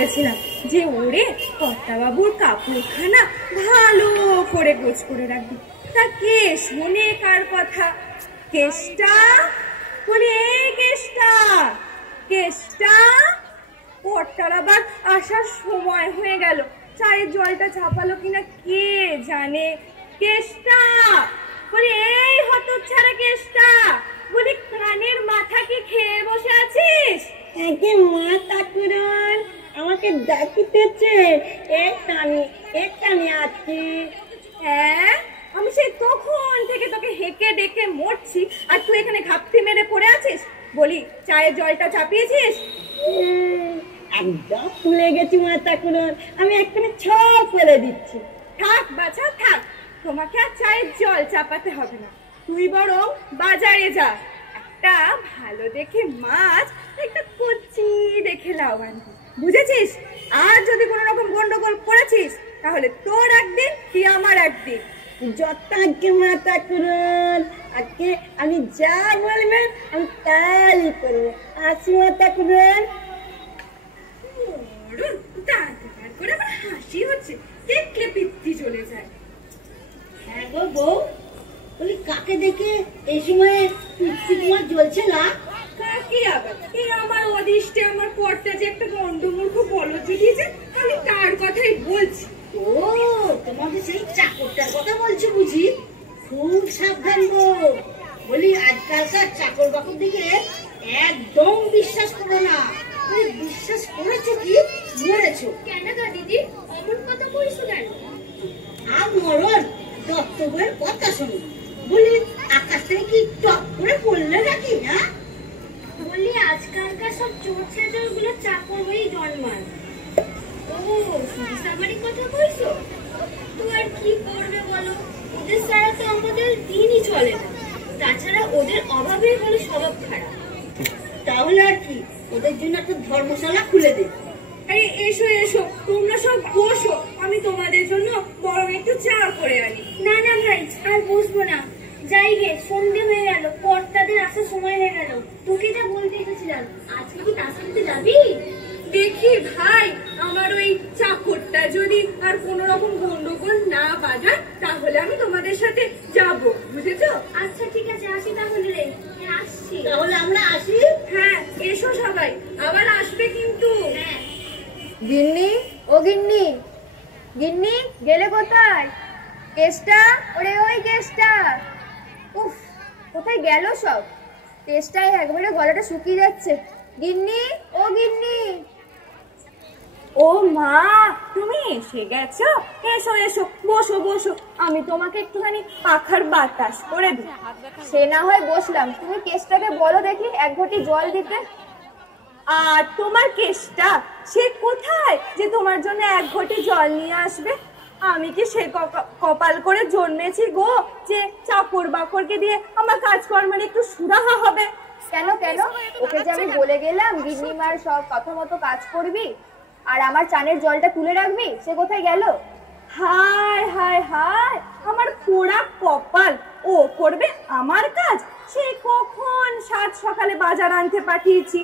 বলেছিলাম যে ওরে কর্তাবাবুর কাপড়খানা ভালো করে গোছ করে রাখবি। তা কে শোনে কার কথা? কেষ্টা বলি, এই কেষ্টা, কেষ্টা, কর্তার আবার আসার সময় হয়ে গেল, চায়ের জলটা চাপালো কিনা কে জানে। কেষ্টা বলি, এই হতচ্ছাড়া কেষ্টা বলি, কানের মাথা কি খেয়ে বসে আছিস? মা ঠাকুরন আমাকে ডাকিতেছে, এখানে আছি। হ্যাঁ, আমি সেই তখন থেকে তোকে হেঁকে ডেকে মরছি, আর তুই এখানে ঘাপটি মেরে পড়ে আছিস। বলি, চায়ের জলটা চাপিয়েছিস? একদম ভুলে গেছি মা ঠাকুরন, আমি এখানে সব করে দিচ্ছি। থাক বাছা থাক, তোমাকে আর চায়ের জল চাপাতে হবে না। তুই বরং বাজারে যা, একটা ভালো দেখে মাছ, একটা কচি দেখে লাউ আনবি, বুঝেছিস? আর যদি কোনো রকম গন্ডগোল করেছিস তাহলে তোর একদিন কি আমার একদিন। যথাজ্ঞে মা ঠাকুরন, আজকে আমি যা বলবেন আমি তাই করবো। আসি মা ঠাকুরন। করে আমার হাসি হচ্ছে, দেখলে পিত্তি চলে যায়। হ্যাঁ গো বউ, বলি কাকে দেখে এই সময়ে পিত্তি তোমার জ্বলছে না? কাকে আবার? এই আমার অদিষ্টে আমার কর্তা যে একটা গন্ডমূর্খ বলদ দিয়েছে, আমি তার কথাই বলছি। ও, তোমাদের সেই চাকরটার কথা বলছো বুঝি? খুব সাবধান গো, বলি আজকালকার চাকর বাকর দিকে একদম বিশ্বাস করো না। বিশ্বাস করেছো কি মরেছো? কেন গো দিদি অমন কথা বলছো কেন? আর মরণ দত্তবের কথা শোনো, বলি আকাশ থেকে কি টপ করে পড়লে নাকি? না বলি আজকালকার সব চোর ছেচর গুলো চাকর হয়েই জন্মায়। ও, সুবিসাবাড়ির কথা বলছো? তো আর কি করবে বলো, ওদের ছাড়া তো আমাদের দিনই চলে না। তাছাড়া ওদের অভাবেই হলো স্বভাব খারাপ। তাহলে আর কি, ওদের জন্য একটা ধর্মশালা খুলে দে। আরে এসো এসো, তোমরা সব বসো, আমি তোমাদের জন্য বরং একটু চা করে আনি। না না ভাই, আর বসবো না, যাই গে, সন্ধ্যে হয়ে গেল, কর্তাদের আসার সময় হয়ে গেল। তোকে যা বলতে এসেছিলাম, আজকে কি তাসাতে যাবি? দেখি ভাই, আমার ওই চাকরটা যদি আর কোনো রকম গন্ডগোল না বাঁধায় তাহলে আমি তোমাদের সাথে যাব, বুঝেছো? আচ্ছা ঠিক আছে, আসি তাহলে রে। আসছি তাহলে আমরা আসি। হ্যাঁ এসো সবাই, আবার আসবে কিন্তু। হ্যাঁ। গিন্নি, ও গিন্নি, গিন্নি গেলে কোথায়? কেষ্টা, ওরে ওই কেষ্টা, উফ কোথায় গেল সব? কেষ্টায় একবারে গলাটা শুকিয়ে যাচ্ছে। গিন্নি, ও গিন্নি। ও মা, তুমি এসে গেছো? এসো এসো, বসো বসো, আমি তোমাকে একটুখানি পাখার বাতাস করে দিই। সে না হয় বসলাম, তুমি কেষ্টাকে বলো দেখি এক ঘটি জল দিতে। আর তোমার কেষ্টা সে কোথায় যে তোমার জন্য এক ঘটি জল নিয়ে আসবে? আমি কি সে কপাল করে জন্মেছি গো যে চাকর বাকরকে দিয়ে আমার কাজকর্মের একটু সুরাহা হবে? কেন কেন, ওকে যে আমি বলে গেলাম গিন্নিমার সব কথা মতো কাজ করবি আর আমার চানের জলটা তুলে রাখবি, সে কোথায় গেল? হায় হায় হায়, আমার পোড়া কপাল, ও করবে আমার কাজ? সে কখন সাত সকালে বাজার আনতে পাঠিয়েছি,